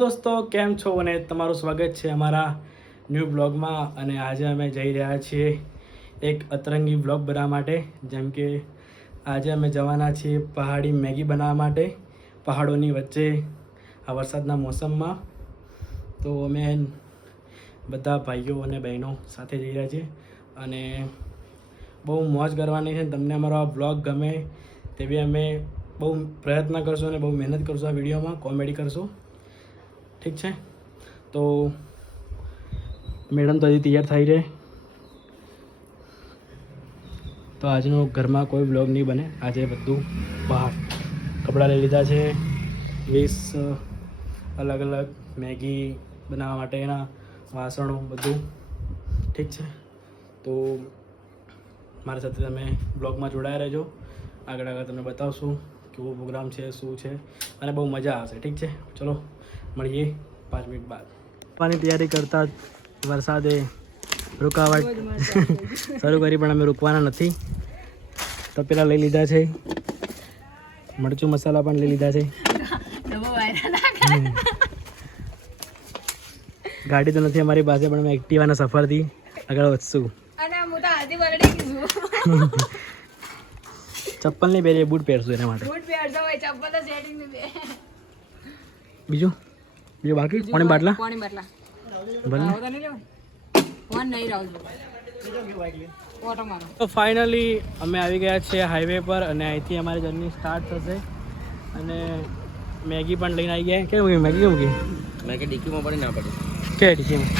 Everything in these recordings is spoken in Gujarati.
દોસ્તો કેમ છો અને તમારું સ્વાગત છે અમારા ન્યૂ બ્લોગમાં. અને આજે અમે જઈ રહ્યા છીએ એક અતરંગી બ્લોગ બનાવવા માટે. જેમ કે આજે અમે જવાના છીએ પહાડી મેગી બનાવવા માટે પહાડોની વચ્ચે આ વરસાદના મોસમમાં. તો અમે બધા ભાઈઓ અને બહેનો સાથે જઈ રહ્યા છીએ અને બહુ મોજ કરવાની છે. તમને અમારો આ બ્લોગ ગમે તેવી અમે બહુ પ્રયત્ન કરશું અને બહુ મહેનત કરશું. આ વિડીયોમાં કોમેડી કરશું. ઠીક છે, તો મેડમ તો હજી તૈયાર થઈ રહે. તો આજનો ઘરમાં કોઈ બ્લોગ નહીં બને. આજે બધું બહાર કપડાં લઈ લીધા છે, 20 અલગ અલગ મેગી બનાવવા માટેના વાસણો બધું. ઠીક છે, તો મારી સાથે તમે બ્લોગમાં જોડાયા રહેજો. આગળ તમને બતાવશું કેવો પ્રોગ્રામ છે, શું છે, અને બહુ મજા આવશે. ઠીક છે, ચલો મળીએ 5 મિનિટ બાદ. પાણી તૈયારી કરતા વરસાદે રૂકાવટ શરૂ કરી, પણ અમે રૂકવાના નથી. તપેલા લઈ લીધા છે, મરચું મસાલા પણ લઈ લીધા છે. ગાડી તો નથી અમારી પાસે, પણ અમે એક્ટિવાના સફરથી આગળ વધશું. ચપ્પલ નહીં પહેરીએ, બૂટ પહેરશું એના માટે. બીજું બાકી પાણી બાટલા તો ફાઇનલી અમે આવી ગયા છીએ હાઈવે પર અને અહીંથી અમારી જર્ની સ્ટાર્ટ થશે. અને મેગી પણ લઈને આવી ગયા. કેવું મેગી કેવું ગઈ? મેગી ડીકીમાં પડી ના પડી. કે ડીકીમાં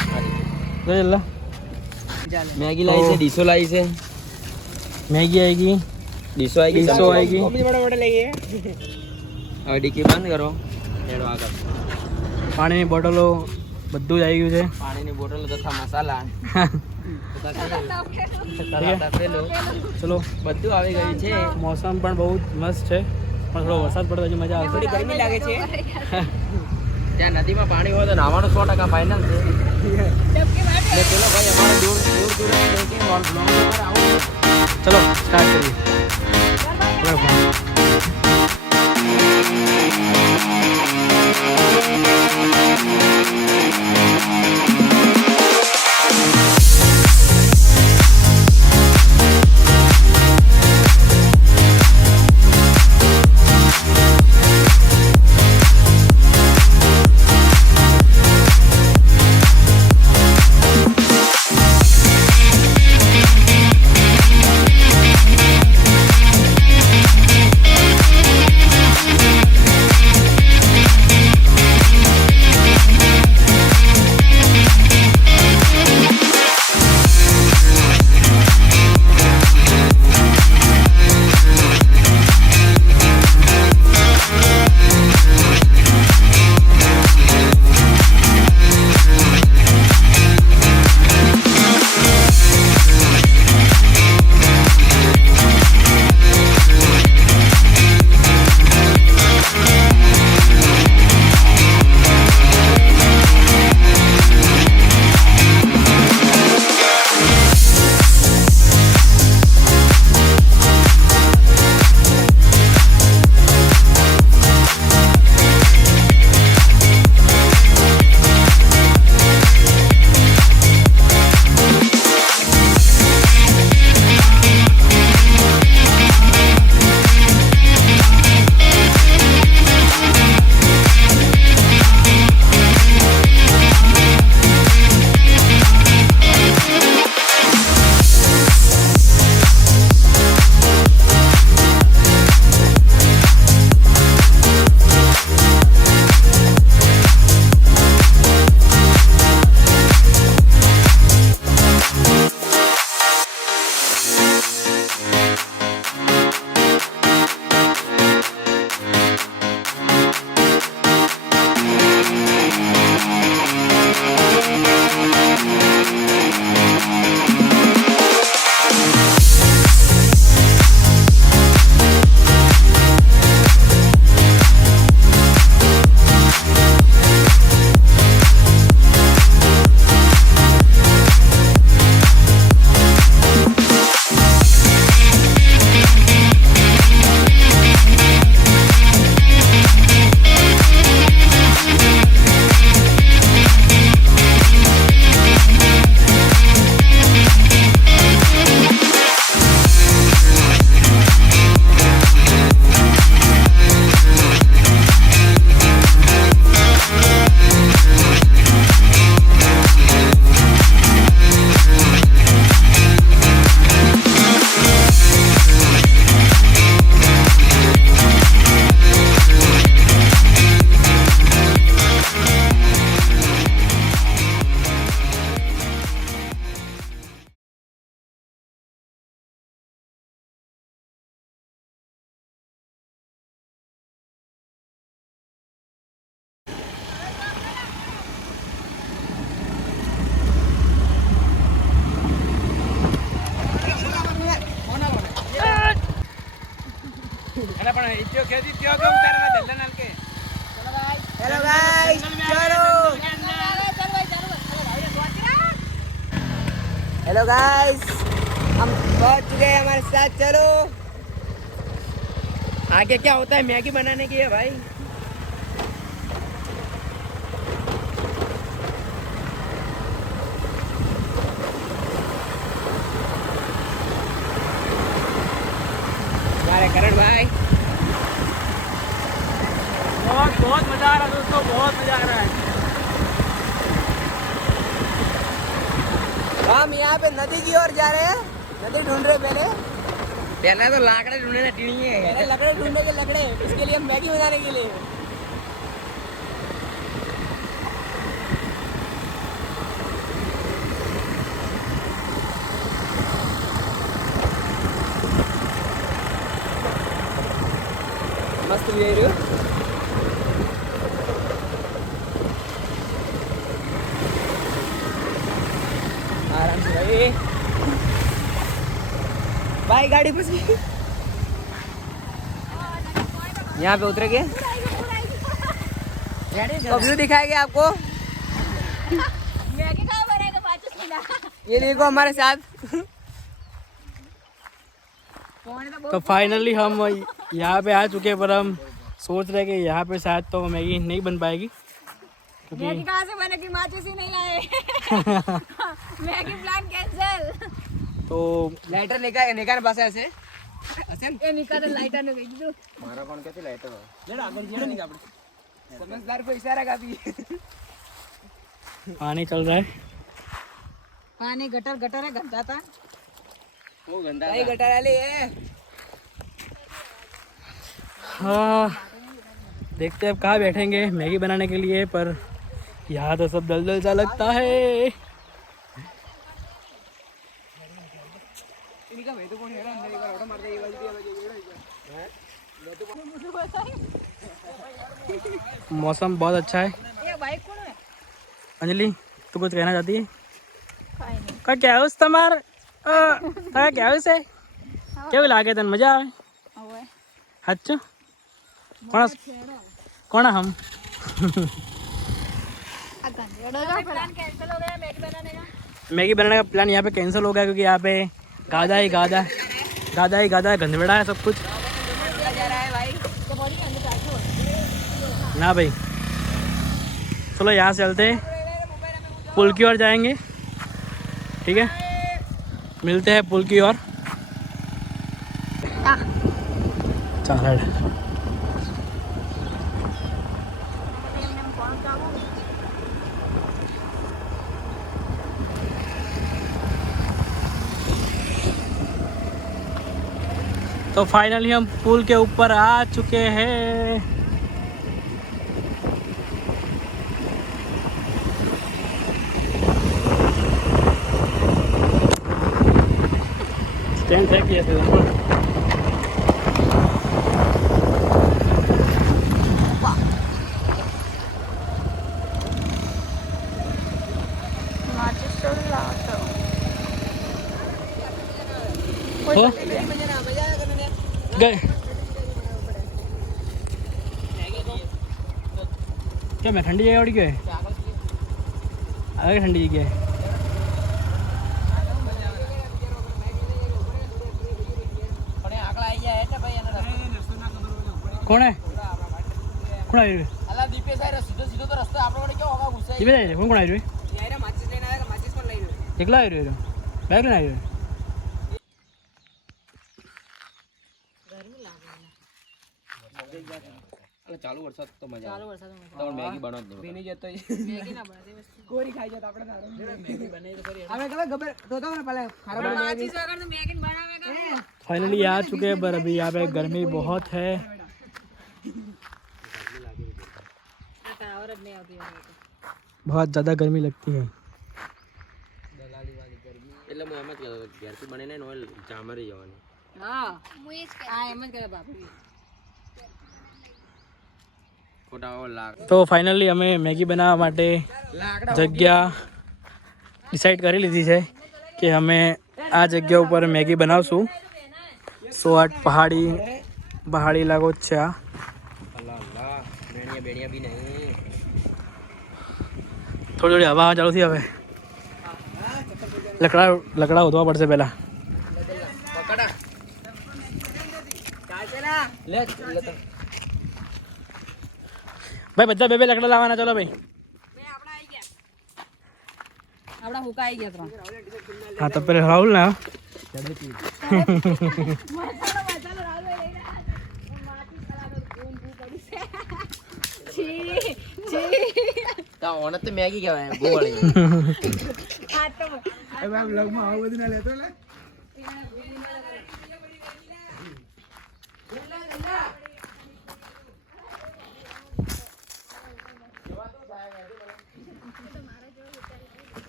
મેગી લાવી છે, ડીશો લાવી છે. મેગી આવી ગઈ, ડીશો આવી ગઈ, ડીશો આવી ગઈ. હવે ડીકી બંધ કરો. એડો આગળ પાણીની બોટલો બધું જ આવી ગયું છે. પાણીની બોટલો તથા મસાલા ચલો બધું આવી ગયું છે. મોસમ પણ બહુ મસ્ત છે, પણ થોડો વરસાદ પડતો હજી મજા આવશે. થોડી ગરમી લાગે છે. ત્યાં નદીમાં પાણી હોય તો નાવાનું 100% ફાઇનલ છે. ચલો ભાઈ, અમારે દૂર ચલો સ્ટાર્ટ કરીએ. हेलो गाइस चलो हेलो गाइस हम पहुंच चुके हैं हमारे साथ चलो आगे क्या होता है मैगी बनाने की है भाई हमारे करण भाई बहुत मजा आ रहा है दोस्तों, बहुत मजा आ रहा है। हम यहाँ पे नदी की ओर जा रहे हैं नदी ढूंढ रहे पहले तो लाकड़े ढूंढने पहले लकड़े ढूंढने के लकड़े इसके लिए मैगी बनाने के लिए मस्त भी है आराम से भाई भाई गाड़ी फंस गई यहाँ पे उतरेंगे तो व्यू दिखाएंगे आपको ये देखो हमारे साथ तो फाइनली हम यहाँ पे आ चुके हैं, पर हम सोच रहे हैं कि यहाँ पे शायद तो मैगी नहीं बन पाएगी मैगी कहाँ से बनेगी, माचिस ही नहीं लाए। Maggi plan cancel. तो लाइटर निकाल बस ऐसे ये निकाल लाइटर ने भेज दो। मारा कौन कहते लाइटर ले आगे जेड़ा नहीं आपने समझदार को इशारा का भी पानी चल रहा है। पानी गटर गटर है गंदा था वो गंदा भाई गटर वाले है हाँ, देखते हैं अब कहाँ बैठेंगे मैगी बनाने के लिए, पर यहाँ तो सब दलदल सा लगता है। मौसम बहुत अच्छा है। ये बाइक कौन है? अंजलि तू कुछ कहना चाहती है? क्या है તમાર क्या है से કેવું લાગે તને મજા આવે? સાચું? કોણ હમ प्लान कैंसिल हो गया मैगी बनाने का। मैगी बनाने का प्लान यहाँ पे कैंसिल हो गया क्योंकि यहाँ पे गादा ही गादा गंदवेड़ा है सब कुछ ना भाई। चलो यहाँ से चलते हैं, पुल की ओर जाएंगे, ठीक है? मिलते हैं पुल की ओर। चल तो फाइनली हम पुल के ऊपर आ चुके हैं। स्टैंड है किया था हो गए क्या मैं ठंडी जगह उड़ गया आगे ठंडी जगह है कौन है कौन आई रे अल्लाह दीपेश है सीधो सीधो तो रास्ता आप लोगों ने क्या होगा गुस्सा दीपेश आई रे कौन आई रे ये रे माचिस लेने आएगा माचिस पर ले लो एकला आई रे बैग लेने आई रे अरे चालू वरसाद तो मजा ચાલુ વરસાદમાં तो मैगी बनो दे पीनी जतो મેગી ના બનાવી વસ્તુ कोरी खाई जत आपने मैगी बने तो करी हमें कब गबर तो ना पहले खराब માચીસ વગર તો મેગી બનાવેगा फाइनली आ चुके हैं, पर अभी यहाँ पे गर्मी बहुत है। टावर જ નહીં આવતી बहुत ज़्यादा गर्मी लगती है। दलाली वाली गर्मी એટલે હું એમ જ કહેતો હતો ઘેરથી બનીને નોલ ચામરી જવાની હા હા એમ જ કરે બાપુ ખોટા લાગ તો ફાઇનલી અમે મેગી બનાવવા માટે જગ્યા ડિસાઈડ કરી લીધી છે કે અમે આ જગ્યા ઉપર મેગી બનાવશું। 108 પહાડી પહાડી ઇલાકો જ છે આ. અલ્લાહ અલ્લાહ બેણિયા બેણિયા બી નહીં. થોડી થોડી હવા ચાલુ થઈ હવે. લકડા હોધવા પડશે પહેલા. પકડા ચાલશે ના લે લે ભાઈ બધા બે લકડા લાવવાના. ચાલો ભાઈ. આપડા હુકા આવી ગયા ત્રણ. હા તો પેલા રાહુલ ના તા ઓને તો મેગી કહેવાય ગોળી.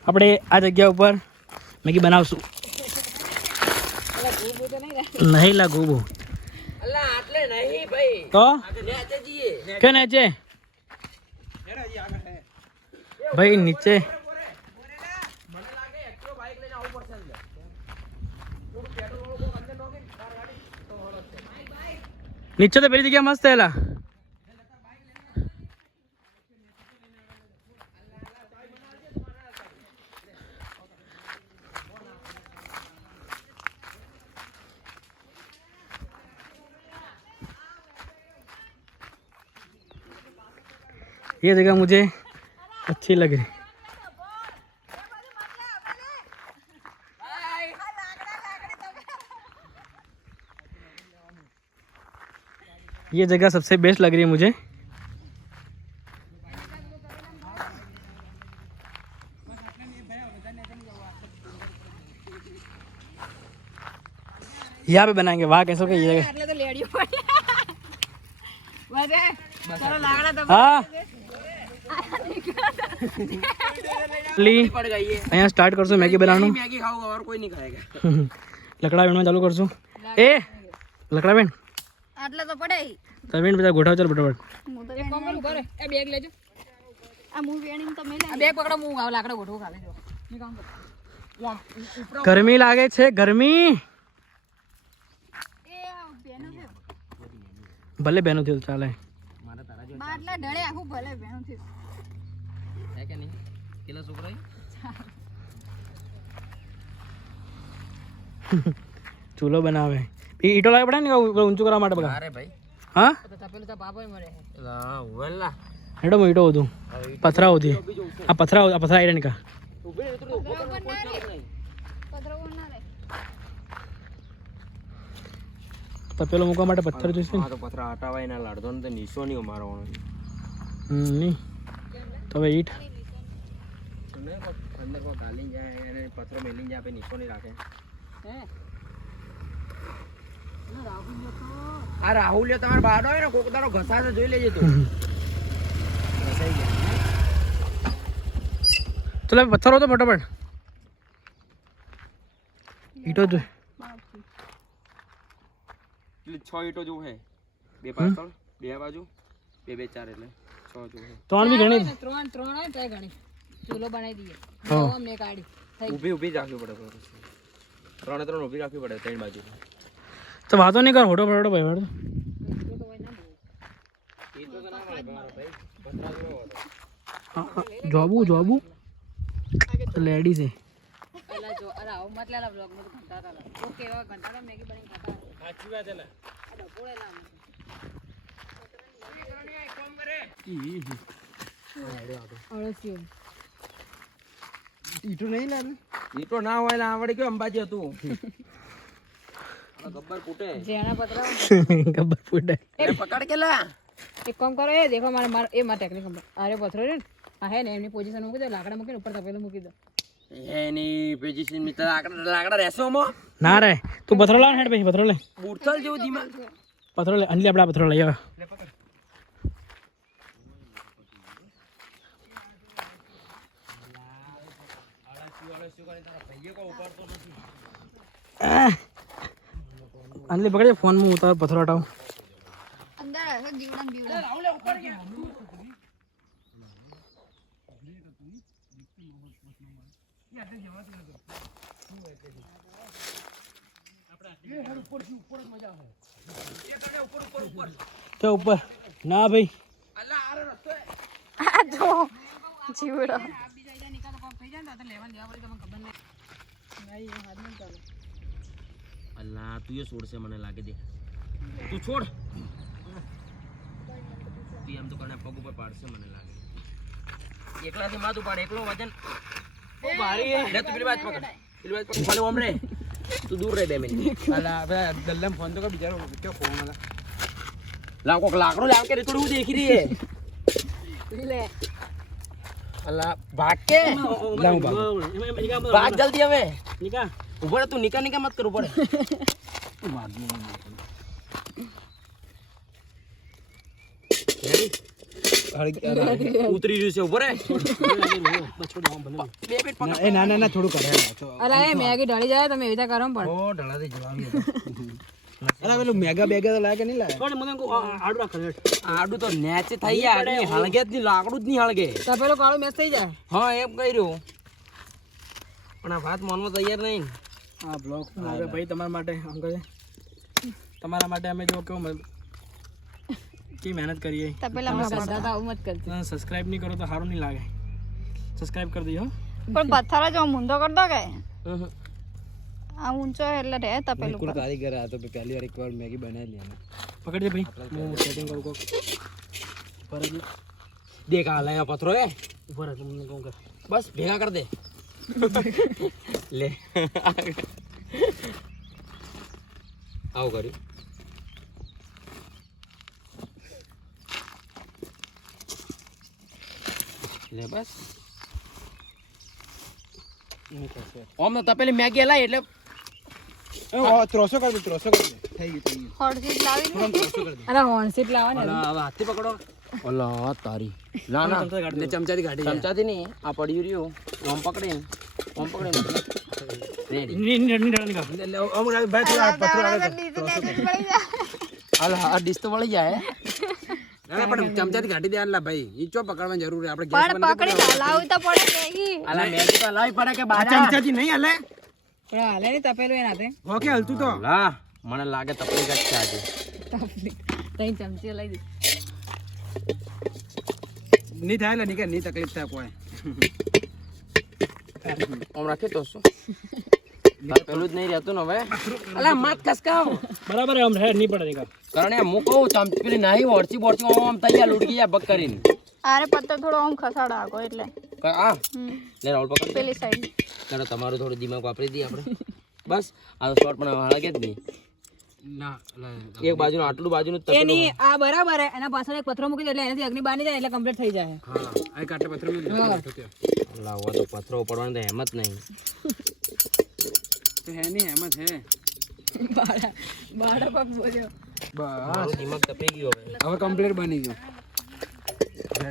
આપણે આ જગ્યા ઉપર મેગી બનાવશું. નહીં લા ગોબો અલ્લાહ આટલે નહીં ભાઈ. તો નેચે જઈએ. કે નીચે ભાઈ નીચે નીચે તો પેલી જગ્યા મસ્ત હેલા. ये जगह मुझे अच्छी लग रही. ये जगह सबसे बेस्ट लग रही है मुझे. यहाँ पे बनाएंगे. वहाँ कैसे होगा ये जगह. એટલે તો લેડીઓ પડી. બસ ચાલો લાકડા તો हाँ ली પડ ગઈ એ અહીંયા સ્ટાર્ટ કરશું મેગી બનાવવાનું. મેગી ખાऊंगा और कोई नहीं खाएगा. લકડા વીણવા ચાલુ કરશું. એ લકડા વીણ આટલે તો પડે. તમે બધા ગોઠાવ ચાલ ફટાફટ. હું તો એક કામ કરું ઘરે એ બેગ લેજો. આ હું વેણીને તમે લે. આ બેગ પકડો હું આવ લાકડા ગોઠવું ખાલે જો. ની કામ કર. ગરમી લાગે છે ગરમી. એ આ બેનો છે. ભલે બેનું થયું ચાલે. મારા તારા જો બાટલા ઢળે આખું ભલે બેનો છે. હે કે નહીં કેટલા છોકરા ચૂલો બનાવે. ઈટો લાવી પડે ને ઊંચું કરવા માટે બગા. અરે ભાઈ હા તો તપેલું તો બાપોય મરે. લા વેલા હેડો હું ઈટો હોતું પથરા હોતી. આ પથરા આઈડા નિકા ઉભે ઉતરો પતરા ઉપર ના રે. પતરા ઉપર ના રે. તપેલો મૂકવા માટે પથ્થર જોઈશે ને. આ તો પથરા હટાવાય ના લાડતો ને તો નીસો નહીં મારવાનો. નહીં તો હવે ઈટ અંદર કોઈ ગાલી જાય અને પથરો મેલી જાય નીસો નહીં રાખે. હે આ રાહુલ તમારો બાડો હોય ને કોક તારો ઘસાશે જોઈ લેજે તું. ઘસાઈ ગયા ચલો પથ્થર હતો ફટાફટ. ઈટો જો એટલે 6 ઈટો જો હે બે પાછળ બે બાજુ બે બે ચાર એટલે 6 જો હે. ત્રણ બી ઘણી ત્રણ હોય તો ઘણી ચૂલો બનાવી દઈએ. હા. અમને કાઢી થઈ ઊભી ઊભી જ રાખવી પડે ત્રણે ત્રણ ઊભી રાખવી પડે ત્રણ બાજુ. તો વાતો નહીં કર હોટો ફટાફટ ભાઈ વાળો. જોબુ લેડી છે. પેલા જો અરે આવો મત લેલા બ્લોગ માં તો ઘંટા તા ઓકે એવા ઘંટા તા મેગી બની ખાતા. સાચી વાત છે ને. આ ડબોળે લાવ. અળસિયો ઈટો નહીં લાવે. ઈટો ના હોય ને આવડે કેવું અંબાજી હતું. ગબ્બર ફૂટે જેના પતરા ખબર પડે. પકડ કેલા એક કામ કરો એ દેખો મારે એ માર ટેકનિક અરે પથરો રે આ હે ને એમની પોઝિશન મૂકી દો લાકડા મૂકીને ઉપર તપેલું મૂકી દો. એની પોઝિશન મિત્ર લાકડા રહેશો મો ના રે તું પથરો લાવ હેડ પછી પથરો લે. બુરતલ જેવું દિમાગ. પથરો લે અંજલી આપડા પથરો લઈ આવે. અંજલી પકડે ફોન માં ઉતાર પથરો હટાવ. અંદર હશે જીવડા બીવડા. તો ઉપર ના ભાઈ આ જો જીવડો અલ્લા તું એ છોડશે મને લાગે દે તું છોડ તું એમ તો કને પગ ઉપર પાડશે મને લાગે એકલાથી માથું પાડે એકલો વજન ઓ ભારી લે તું પેલી વાત પકડ ખાલી ઓમ રે તું દૂર રહે 2 મિનિટ અલા હવે દલ્લમ ફોન તો કર બિચારો કે ફોન આલા લાવ કોક લાકડો લાવ કે થોડું હું દેખી રહી હે લે અલ્લા ભાગ કે ભાગ જલ્દી હવે નિકા ઉભો રે તું નિકા નિકા મત કર ઉભો રે ઉતરી રહ્યું છે ઉભો રે એ ના ના ના થોડું કરે અલા એ મેગી ઢળી જાય તમે એવી રીતે કરો પણ ઓ ઢળાથી જવાવી અરે પેલું મેગા બેગા તો લાગે નહીં લાગે થોડે મને આડું રાખ આડું તો નેચે થઈ જાય આડું હળગે જ નહીં લાકડું જ નહીં હળગે તો પેલું કાળું મેચ થઈ જાય હા એમ કર્યું પણ આ વાત માનવા તૈયાર નહીં હા બ્લોગ હવે ભાઈ તમારા માટે અંકલ તમારા માટે અમે જો કેવું કે મહેનત કરીએ તો પેલા અમે બધા તો આવું મત કરતી સબસ્ક્રાઇબ નહીં કરો તો સારું નહીં લાગે સબસ્ક્રાઇબ કરી દઈએ હો પણ પથ્થર જ ઊંધો કરતો કે આ ઊંચો એટલે રહે તપેલું પર કારીગર આ તો પહેલી વાર એકવાર મેગી બનાવી લે પકડજે ભાઈ હું સેટિંગ કરું કોક ઉપર જ દેખ આ લાયા પથરો એ ઉપર જ મને કોણ કર બસ ભેગા કર દે લે આવું કર્યું લે બસ ઓમ તો તપેલી મેગી લાય એટલે ત્રોસો કરી દે થઈ ગયું હોડસીટ લાવી અરે હોડસીટ લાવવાની હવે હાથથી પકડો ઓલા તારી ના ના ચમચાથી કાઢી ચમચાથી નહીં આ પડ્યું રહ્યું ઓમ પકડીને રેડી હાલ આ ડીશ તો વળી જાય પણ ચમચાથી કાઢી દે આલા ભાઈ ઈ ચો પકડવાની જરૂર છે આપણે પણ પકડી લાવવી તો પડે મેગી આલા મેગી તો લાવી પડે કે બારા ચમચાથી નહીં હાલે પણ હાલે ની તપેલું એનાથી ઓકે હલતું તો લા મને લાગે તપલી ગટ છે આજે તઈ ચમચી લઈ દે નહીં થાય ની કે નહીં તકલીફ થાય કોઈ ઓમ રાખે તો શું પેલું જ નહીં રહેતું ને હવે અલા મત ખસકાવ બરાબર આમ હે નહીં પડે નિકા કારણ કે હું કહું ચમચી પેલી નાહી ઓરચી બોરચી ઓમ તૈયાર લૂટકી જાય બક કરીને અરે પત્તર થોડો આમ ખસાડ આગો એટલે આ લે રાहुल પકડ પેલી સાઈડ ચાલો તમારું થોડું દિમાગ વાપરી દઈએ આપણે બસ આ તો શોર્ટ પણ હળગે જ નહીં ના એક બાજુનું આટલું બાજુનું જ એની આ બરાબર હે એના પાછળ એક પથરો મૂકી દે એટલે એનાથી અગ્નિ બાની જાય એટલે કમ્પ્લીટ થઈ જાય હા આ કાટે પથરો લાવવા તો પથરો પડવાનું તો હેમત નહીં તો હે નહીં એમ જ હે બાળા પગ બોલ્યો મારું દિમાગ તપી ગયો હવે કમ્પ્લીટ બની ગયું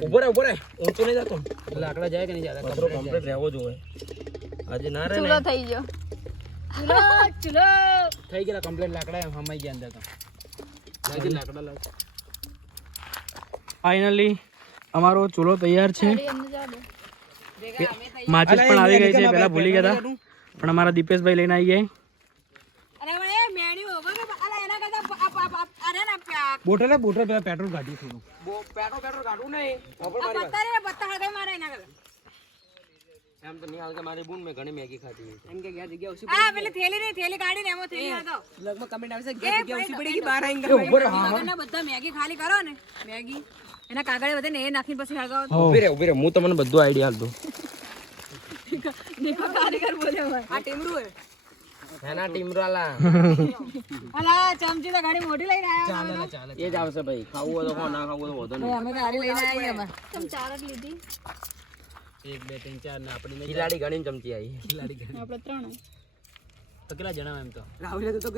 ઉભો રે ઊંચો નહીં જતો લાકડા જાય કે નહીં જાય પથરો કમ્પ્લીટ રહેવો જોઈએ આજે ના રહે ચૂલો થઈ ગયો ચૂલો થઈ ગયેલા કમ્પ્લીટ લાકડા એમ હમાઈ ગયા અંદર તો લાકડા લાવ ફાઇનલી અમારો ચૂલો તૈયાર છે માચિસ પણ આવી ગઈ છે પેલા ભૂલી ગયા હતા પણ અમારા દીપેશભાઈ લઈને આવી ગયા બોટલ પેલા પેટ્રોલ કાઢી થોડું પેટ્રોલ કાઢવું નહીં એમ તો નહીં હાલ કે મારી બૂન મેં ઘણી મેગી ખાધી એમ કે ગયા જગ્યા ઓછી આ પેલી થેલી નહીં થેલી કાઢીને એમાં થેલી નાખો લગભગ કમેન્ટ આવશે ગયા જગ્યા ઓછી પડી ગઈ બહાર આવીને કાગળના બધા મેગી ખાલી કરો ને મેગી એના કાગળે બધે ને એ નાખીને પછી હળગાવો ઉભી રે હું તમને બધું આઈડિયા હાલ દઉં નીકો કારીગર બોલ્યો આ ટીમરું હે એના ટીમરાલા અલા ચમચી તો ઘણી મોટી લઈને આયા ચાલે એ જ આવશે ભાઈ ખાવું હોય તો ખો ના ખાવું હોય તો વધો નહીં અમે ગાડી લઈને આવીએ અમે તમ ચાર જ લીધી 1 2 3 4 ને આપણે ખિલાડી ઘણી ચમચી આવી આપણે ત્રણ તો કેટલા જણા એમ તો રાહુલ તો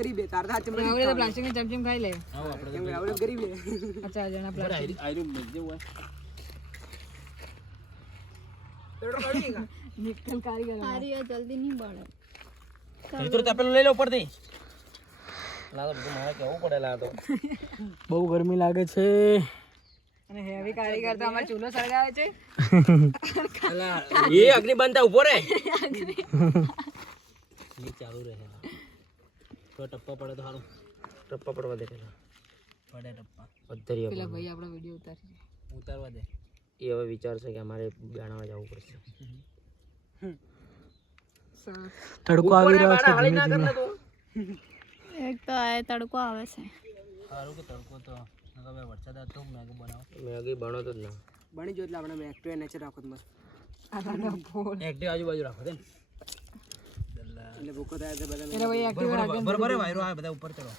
પ્લાસ્ટિકની ચમચી ખાઈ લે આવો આપણે રાહુલ ગરીબ લે અચ્છા જણા પ્લાસ્ટિક આયરું મજે હોય નિકલ કારીગર આરી જલ્દી નહીં બળે મિત્રો તપેલું લઈ લો ઉપરથી લા તો બધું મારે કેવું પડે લા તો બહુ ગરમી લાગે છે અને હેવી કારીગર તો અમાર ચૂલો સળગાવે છે એ અગ્નિ બંધ ઉભો રે એ ચાલુ રહે તો ટપ્પા પડે તો સારું. ટપ્પા પડવા દે પેલા. પડે ટપ્પા. પથ્થરિયા પેલા પડે. ભાઈ આપણો વિડીયો ઉતારી ઉતારવા દે. એ હવે વિચાર છે કે અમારે બેણાવા જવું પડશે. તડકો આવી રહ્યો છે ધીમે ધીમે. એક તો આ તડકો આવે છે. સારું કે તડકો તો હવે વરસાદ આવતો મેગો બનાવો. મેગી બનો તો જ ના. બની જો એટલે આપણે એક્ટિવ નેચર રાખો તો મસ્ત. બોલ એક્ટિવ આજુબાજુ રાખો દે એટલે ભૂકો થાય તો બધા એટલે ભાઈ એક્ટિવ રાખે બરોબર વાયરો આ બધા ઉપર ચડો.